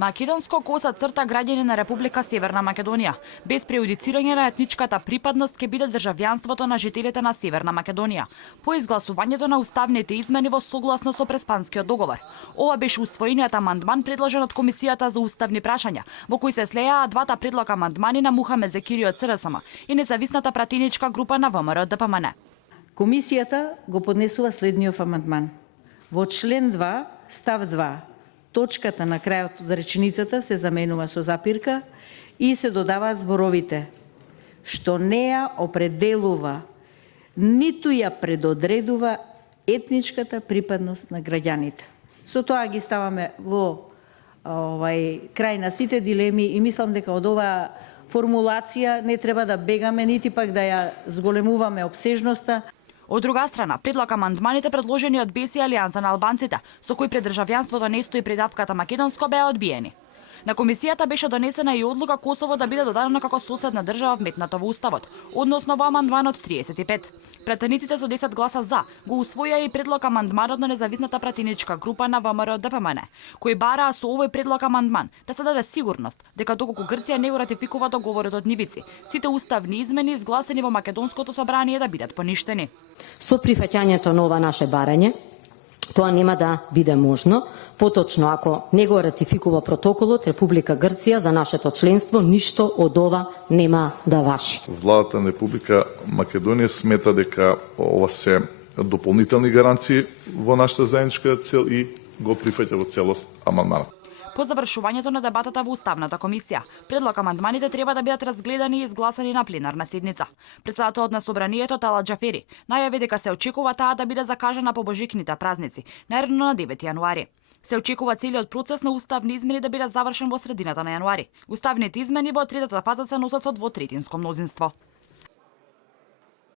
Македонско коса црта граѓани на Република Северна Македонија. Без прејудицирање на етничката припадност ќе биде државјанството на жителите на Северна Македонија по изгласувањето на уставните измени во согласно со Преспанскиот договор. Ова беше усвоениот амандман предложен од Комисијата за уставни прашања, во кој се слеаа двата предлога амандмани на Мухамед Зекири од ЦРСМ и независната пратеничка група на ВМРО ДПМН. Комисијата го поднесува следниот амандман. Во член 2, став 2, точката на крајот од реченицата се заменува со запирка и се додаваат зборовите што не ја определува, ниту ја предодредува етничката припадност на граѓаните. Со тоа ги ставаме во крај на сите дилеми и мислам дека од оваа формулација не треба да бегаме, нити пак да ја зголемуваме обсежноста. Од друга страна, предлог амандманите предложени од БЕС и Алијанса на албанците, со кои пред државјанството не стои предавката македонско, беа одбиени. На комисијата беше донесена и одлука Косово да биде додадено како соседна држава вметната во уставот, односно во амандманот 35. Пратениците со 10 гласа за го усвоија и предлог амандманот на независната пратеничка група на ВМРО ДПМН, кои бараа со овој предлог амандман да се даде сигурност дека доколку Грција не го ратификува договорот од Нивици, сите уставни измени изгласени во македонското собрание да бидат поништени. Со прифаќањето на ова наше барање, тоа нема да биде можно. Поточно, ако не го ратификува протоколот, Република Грција за нашето членство ништо од ова нема да важи. Владата на Република Македонија смета дека ова се дополнителни гаранции во нашата заедничка цел и го прифаќа во целост амандманот. По завршувањето на дебатата во Уставната комисија, предлог амандманите треба да бидат разгледани и изгласани на пленарна седница. Претседателот на собранието Талат Џафери најави дека се очекува таа да биде закажана по божикните празници, наредно на 9 јануари. Се очекува целиот процес на уставни измени да биде завршен во средината на јануари. Уставните измени во третата фаза се носат со двотретинско мнозинство.